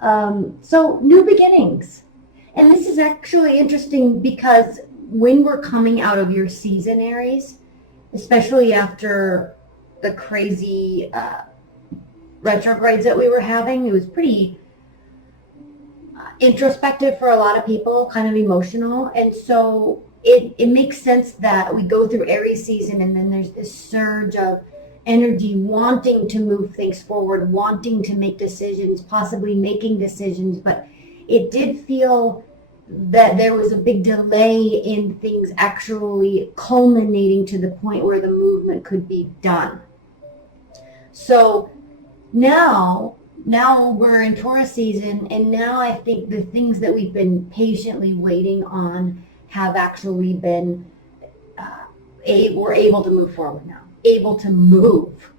So new beginnings. And this is actually interesting because when we're coming out of your season, Aries, especially after the crazy retrogrades that we were having, it was pretty introspective for a lot of people, kind of emotional. And so it makes sense that we go through Aries season and then there's this surge of energy wanting to move things forward, wanting to make decisions, possibly making decisions. But it did feel that there was a big delay in things actually culminating to the point where the movement could be done. So now we're in Taurus season, and now I think the things that we've been patiently waiting on have actually been, we're able to move forward now, able to move.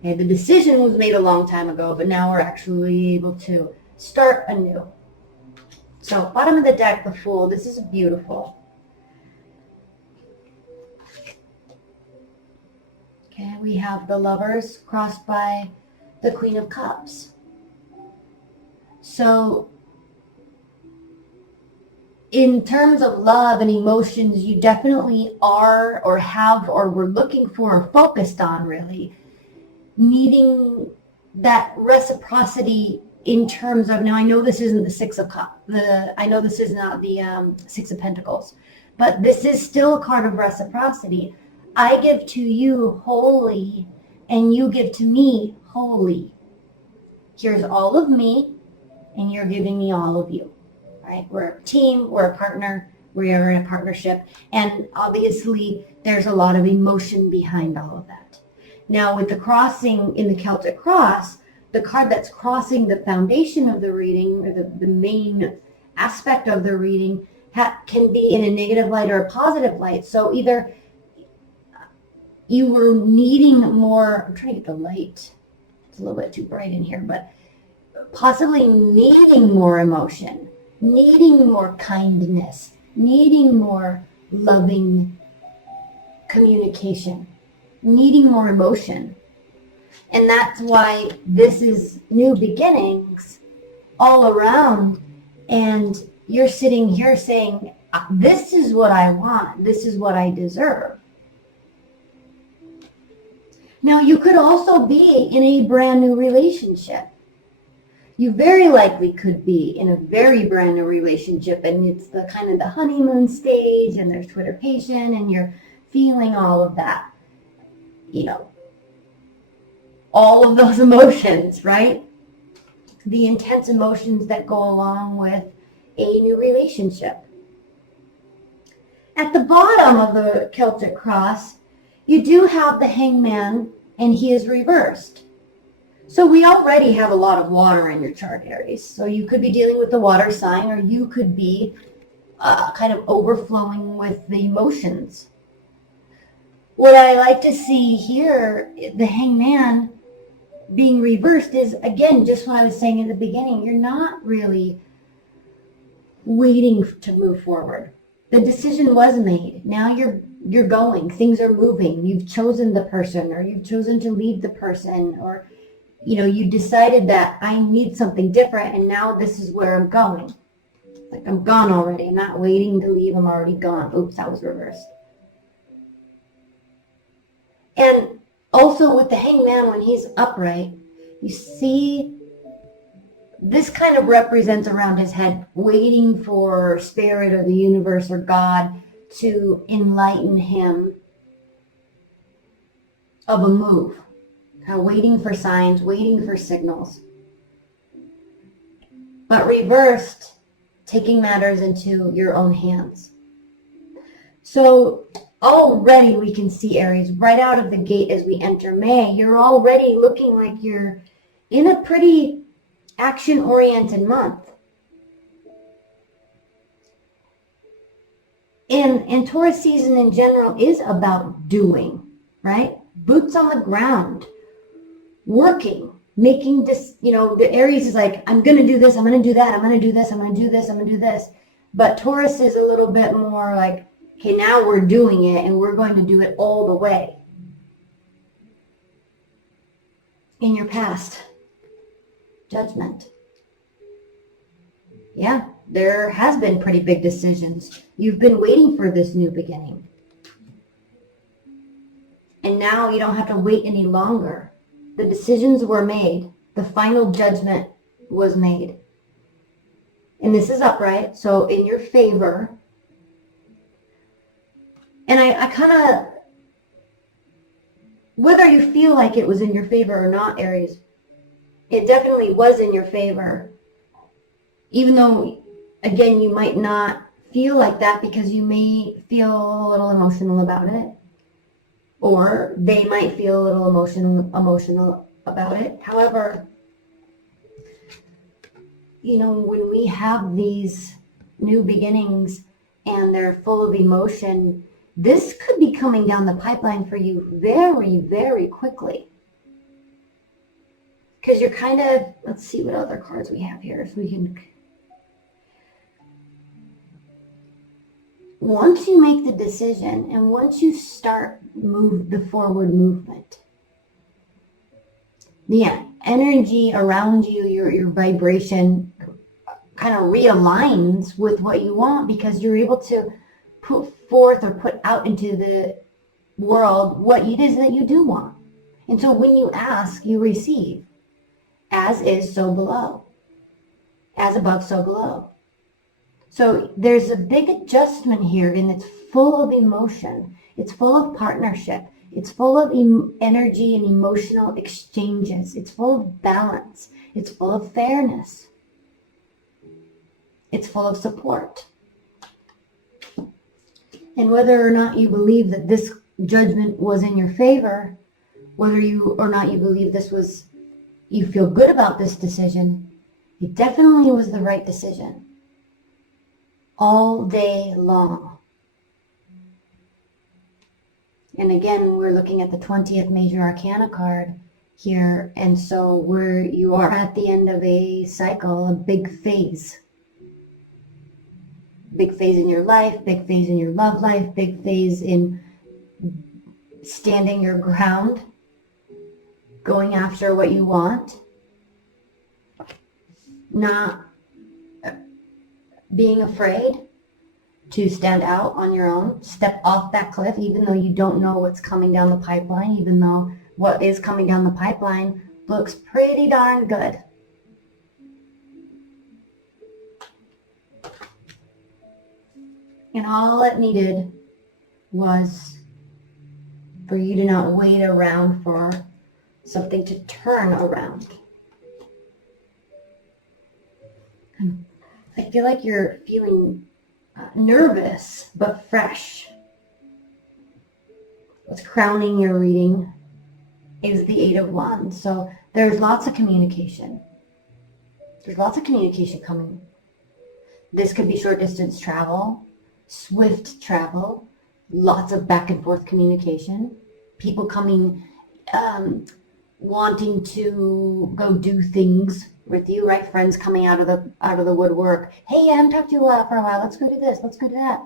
Okay, the decision was made a long time ago, but now we're actually able to start anew. So bottom of the deck, the Fool, this is beautiful. Okay, we have the Lovers crossed by the Queen of Cups. So in terms of love and emotions, you definitely are or have or were looking for or focused on really needing that reciprocity in terms of, now I know this isn't the Six of Cups, I know this is not the Six of Pentacles, but this is still a card of reciprocity. I give to you wholly and you give to me wholly. Here's all of me and you're giving me all of you. Right? We're a team, we're a partner, we are in a partnership, and obviously there's a lot of emotion behind all of that. Now with the crossing in the Celtic cross, the card that's crossing the foundation of the reading, or the main aspect of the reading, can be in a negative light or a positive light. So either you were needing more, I'm trying to get the light, it's a little bit too bright in here, but possibly needing more emotion, needing more kindness, needing more loving communication, needing more emotion. And that's why this is new beginnings all around. And you're sitting here saying, this is what I want. This is what I deserve. Now, you could also be in a brand new relationship. You very likely could be in a very brand new relationship, and it's the kind of the honeymoon stage, and there's twitterpation, and you're feeling all of that, you know, all of those emotions, right? The intense emotions that go along with a new relationship. At the bottom of the Celtic cross, you do have the Hangman, and he is reversed. So we already have a lot of water in your chart, Aries. So you could be dealing with the water sign, or you could be kind of overflowing with the emotions. What I like to see here, the Hangman being reversed, is, again, just what I was saying in the beginning. You're not really waiting to move forward. The decision was made. Now you're going. Things are moving. You've chosen the person, or you've chosen to leave the person, or you decided that I need something different, and now this is where I'm going. Like, I'm gone already. I'm not waiting to leave. I'm already gone. Oops, that was reversed. And also with the Hangman, when he's upright, you see this kind of represents around his head, waiting for Spirit or the universe or God to enlighten him of a move. Waiting for signs, waiting for signals. But reversed, taking matters into your own hands. So already we can see, Aries, right out of the gate as we enter May, you're already looking like you're in a pretty action-oriented month. And Taurus season in general is about doing, right? Boots on the ground. Working, making this, the Aries is like, I'm going to do this, I'm going to do that, I'm going to do this, I'm going to do this, I'm going to do this. But Taurus is a little bit more like, okay, now we're doing it, and we're going to do it all the way. In your past, Judgment. Yeah, there has been pretty big decisions. You've been waiting for this new beginning. And now you don't have to wait any longer. The decisions were made. The final judgment was made. And this is upright, so in your favor. And I kind of, whether you feel like it was in your favor or not, Aries, it definitely was in your favor. Even though, again, you might not feel like that because you may feel a little emotional about it. Or they might feel a little emotional about it. However, you know, when we have these new beginnings and they're full of emotion, this could be coming down the pipeline for you very, very quickly. Because you're kind of, let's see what other cards we have here. So we can, once you make the decision and once you start the forward movement, the energy around you, your vibration kind of realigns with what you want because you're able to put forth or put out into the world what it is that you do want. And so when you ask, you receive. As is, so below. As above, so below. So there's a big adjustment here, and it's full of emotion. It's full of partnership. It's full of energy and emotional exchanges. It's full of balance. It's full of fairness. It's full of support. And whether or not you believe that this judgment was in your favor, whether you or not you believe this was, you feel good about this decision, it definitely was the right decision. All day long. And again, we're looking at the 20th Major Arcana card here. And so you are at the end of a cycle, a big phase. Big phase in your life, big phase in your love life, big phase in standing your ground, going after what you want, not being afraid to stand out on your own, step off that cliff, even though you don't know what's coming down the pipeline, even though what is coming down the pipeline looks pretty darn good. And all it needed was for you to not wait around for something to turn around. I feel like you're feeling nervous, but fresh. What's crowning your reading is the 8 of Wands. So there's lots of communication. There's lots of communication coming. This could be short distance travel, swift travel, lots of back and forth communication, people coming, wanting to go do things with you, right? Friends coming out of the woodwork. Hey, I haven't talked to you for a while. Let's go do this. Let's go do that.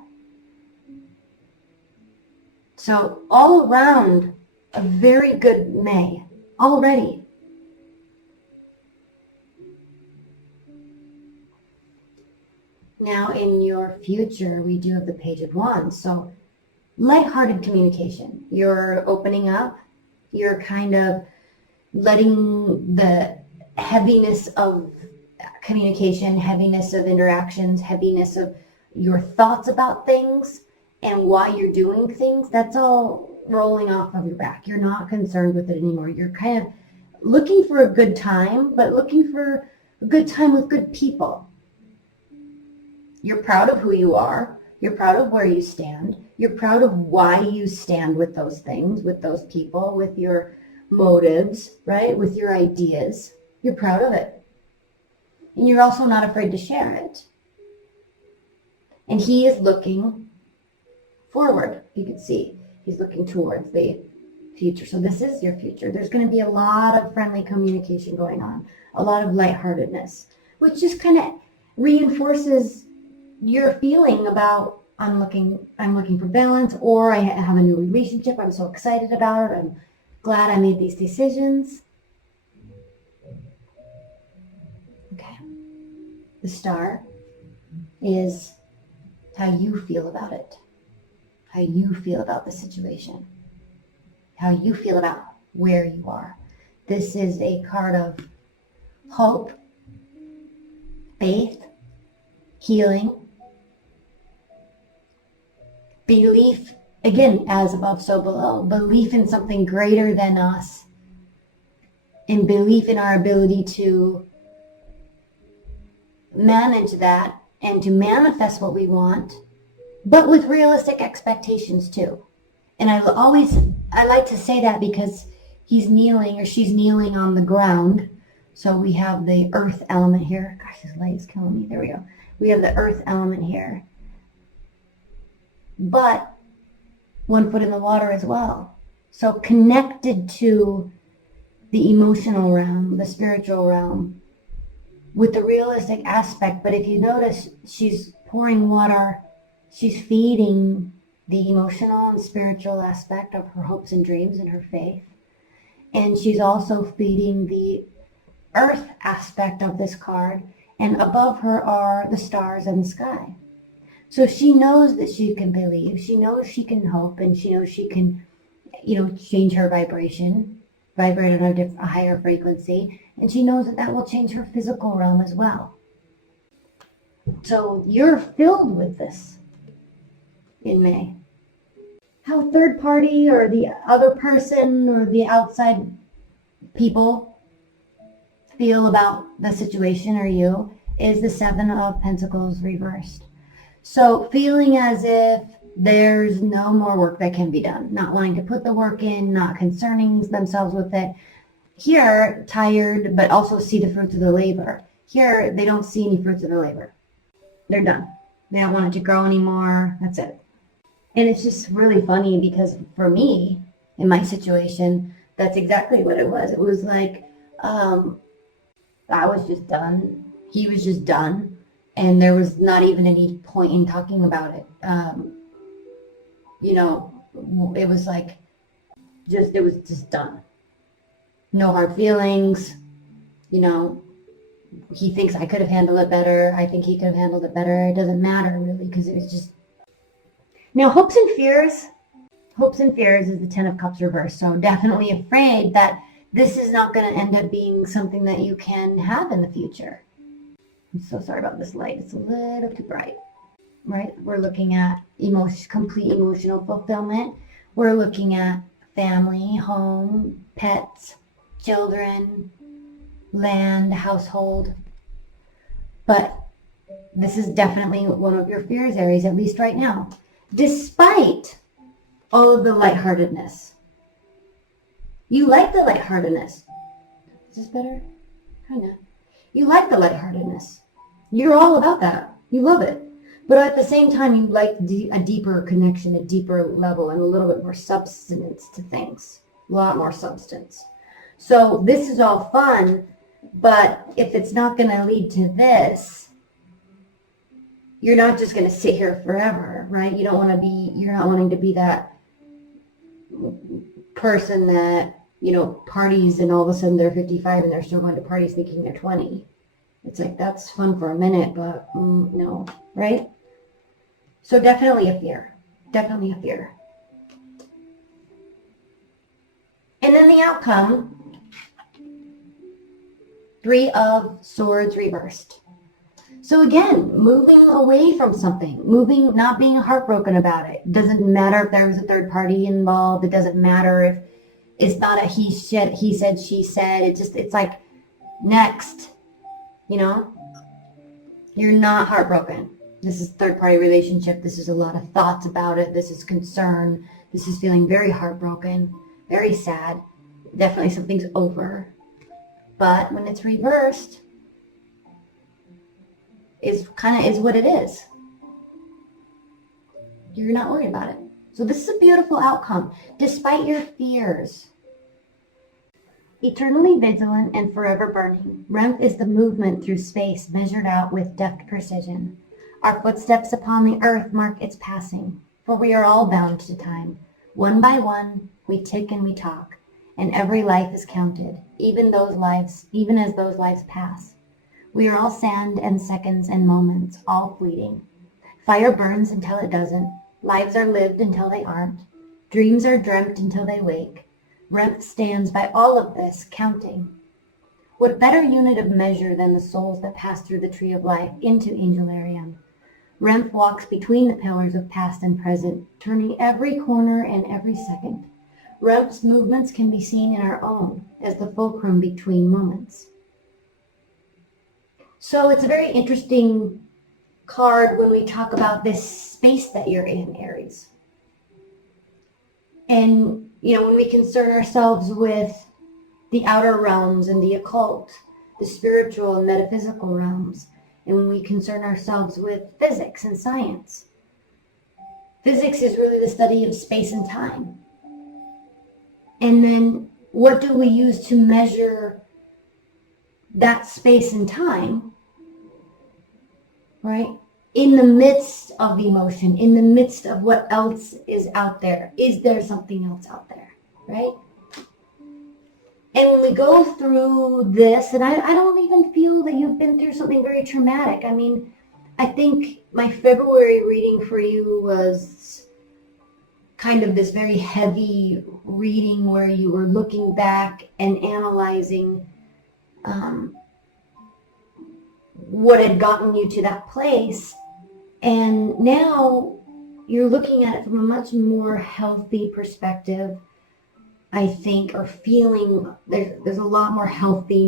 So all around, a very good May already. Now in your future, we do have the Page of Wands. So lighthearted communication. You're opening up. You're kind of letting the heaviness of communication, heaviness of interactions, heaviness of your thoughts about things and why you're doing things, that's all rolling off of your back. You're not concerned with it anymore. You're kind of looking for a good time, but looking for a good time with good people. You're proud of who you are. You're proud of where you stand. You're proud of why you stand with those things, with those people, with your motives, right? With your ideas. You're proud of it. And you're also not afraid to share it. And he is looking forward. You can see he's looking towards the future. So this is your future. There's going to be a lot of friendly communication going on, a lot of lightheartedness, which just kind of reinforces your feeling about I'm looking for balance, or I have a new relationship. I'm so excited about it. I'm glad I made these decisions. Okay. The Star. is how you feel about it, how you feel about the situation, how you feel about where you are. This is a card of hope, faith, healing, belief, again, as above, so below, belief in something greater than us, and belief in our ability to manage that and to manifest what we want, but with realistic expectations too. And I like to say that because he's kneeling or she's kneeling on the ground. So we have the earth element here. Gosh, this light is killing me. There we go. We have the earth element here. But 1 foot in the water as well. So connected to the emotional realm, the spiritual realm, with the realistic aspect. But if you notice, she's pouring water. She's feeding the emotional and spiritual aspect of her hopes and dreams and her faith. And she's also feeding the earth aspect of this card. And above her are the stars and the sky. So she knows that she can believe. She knows she can hope. And she knows she can, change her vibration, vibrate on a higher frequency. And she knows that that will change her physical realm as well. So you're filled with this in May. How third party or the other person or the outside people feel about the situation or you is the 7 of Pentacles reversed. So feeling as if there's no more work that can be done, not wanting to put the work in, not concerning themselves with it. Here, tired, but also see the fruits of the labor. Here, they don't see any fruits of the labor. They're done. They don't want it to grow anymore. That's it. And it's just really funny because for me, in my situation, that's exactly what it was. It was like, I was just done. He was just done. And there was not even any point in talking about it. It was like, it was just done. No hard feelings. He thinks I could have handled it better. I think he could have handled it better. It doesn't matter really because it was just. Now, hopes and fears. Hopes and fears is the 10 of Cups reversed. So definitely afraid that this is not going to end up being something that you can have in the future. I'm so sorry about this light. It's a little too bright, right? We're looking at complete emotional fulfillment. We're looking at family, home, pets, children, land, household. But this is definitely one of your fears, Aries, at least right now. Despite all of the lightheartedness. You like the lightheartedness. Is this better? Kind of. You like the lightheartedness. You're all about that. You love it. But at the same time, you like a deeper connection, a deeper level, and a little bit more substance to things. A lot more substance. So this is all fun, but if it's not going to lead to this, you're not just going to sit here forever, right? You're not wanting to be that person that, parties and all of a sudden they're 55 and they're still going to parties thinking they're 20. It's like, that's fun for a minute, but no, right? So definitely a fear. Definitely a fear. And then the outcome, 3 of Swords reversed. So again, moving away from something, not being heartbroken about it. It doesn't matter if there was a third party involved. It doesn't matter if it's not a he said, she said. It's like, next, you're not heartbroken. This is third party relationship. This is a lot of thoughts about it. This is concern. This is feeling very heartbroken, very sad. Definitely something's over. But when it's reversed, is what it is. You're not worried about it. So this is a beautiful outcome, despite your fears. Eternally vigilant and forever burning, Remph is the movement through space measured out with deft precision. Our footsteps upon the earth mark its passing, for we are all bound to time. One by one, we tick and we talk, and every life is counted, even as those lives pass. We are all sand and seconds and moments, all fleeting. Fire burns until it doesn't. Lives are lived until they aren't. Dreams are dreamt until they wake. Remph stands by all of this, counting. What better unit of measure than the souls that pass through the tree of life into Angelarium? Remph walks between the pillars of past and present, turning every corner and every second. Remph's movements can be seen in our own as the fulcrum between moments. So it's a very interesting card when we talk about this space that you're in, Aries. And, when we concern ourselves with the outer realms and the occult, the spiritual and metaphysical realms, and when we concern ourselves with physics and science. Physics is really the study of space and time. And then what do we use to measure that space and time, right? In the midst of emotion, in the midst of what else is out there. Is there something else out there, right? And when we go through this, and I don't even feel that you've been through something very traumatic. I mean, I think my February reading for you was kind of this very heavy reading where you were looking back and analyzing what had gotten you to that place. And now you're looking at it from a much more healthy perspective, I think, or feeling. There's a lot more healthy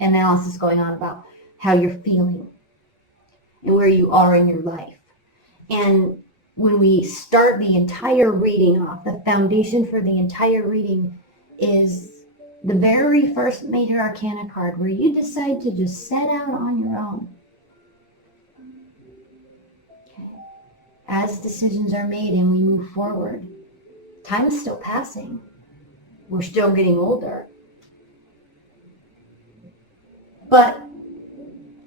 analysis going on about how you're feeling and where you are in your life. And when we start the entire reading off, the foundation for the entire reading is the very first major arcana card, where you decide to just set out on your own. Okay. As decisions are made and we move forward, time's still passing. We're still getting older. But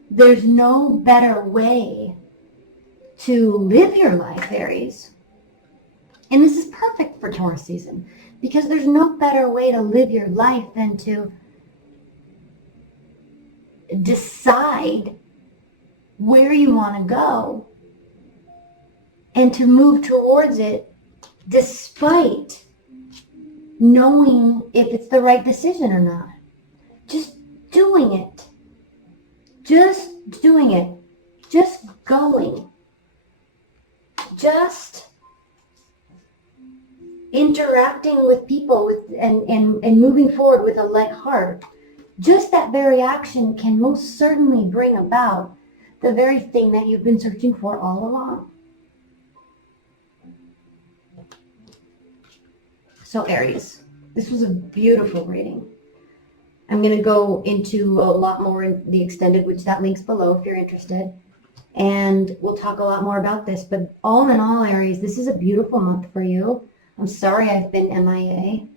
there's no better way to live your life, Aries. And this is perfect for Taurus season, because there's no better way to live your life than to decide where you want to go and to move towards it despite knowing if it's the right decision or not. Just doing it. Just doing it. Just going. Just interacting with people and moving forward with a light heart. Just that very action can most certainly bring about the very thing that you've been searching for all along. So Aries, this was a beautiful reading. I'm going to go into a lot more in the extended, which that link's below if you're interested. And we'll talk a lot more about this. But all in all, Aries, this is a beautiful month for you. I'm sorry I've been MIA.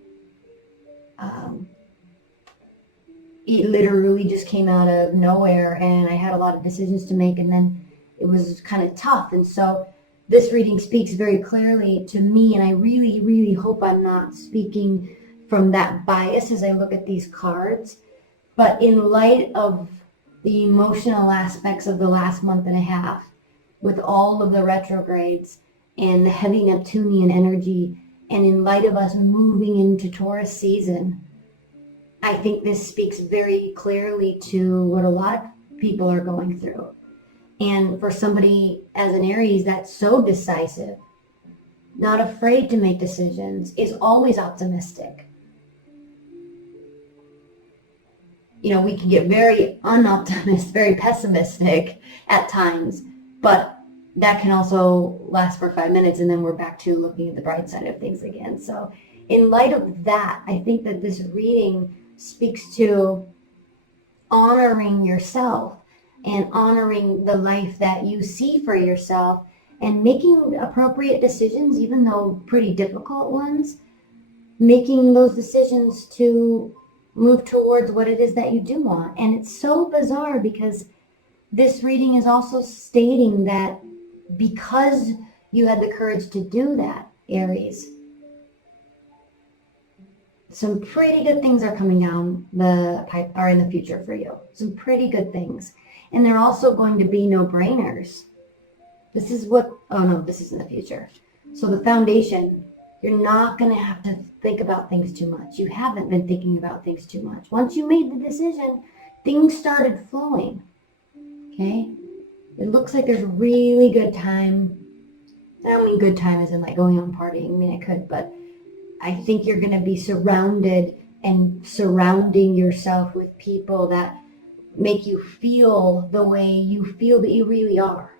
It literally just came out of nowhere, and I had a lot of decisions to make, and then it was kind of tough. And so this reading speaks very clearly to me, and I really, really hope I'm not speaking from that bias as I look at these cards. But in light of the emotional aspects of the last month and a half, with all of the retrogrades and the heavy Neptunian energy, and in light of us moving into Taurus season, I think this speaks very clearly to what a lot of people are going through. And for somebody as an Aries that's so decisive, not afraid to make decisions, is always optimistic. We can get very unoptimistic, very pessimistic at times, but that can also last for 5 minutes, and then we're back to looking at the bright side of things again. So in light of that, I think that this reading speaks to honoring yourself and honoring the life that you see for yourself and making appropriate decisions, even though pretty difficult ones, making those decisions to move towards what it is that you do want. And it's so bizarre because this reading is also stating that because you had the courage to do that, Aries, some pretty good things are coming down the pipe, are in the future for you. Some pretty good things. And they're also going to be no-brainers. This is what, oh no, this is in the future. So the foundation, you're not going to have to think about things too much. You haven't been thinking about things too much. Once you made the decision, things started flowing. Okay? It looks like there's a really good time. I don't mean good time as in like going on partying. I mean, I could, but I think you're going to be surrounded and surrounding yourself with people that make you feel the way you feel that you really are.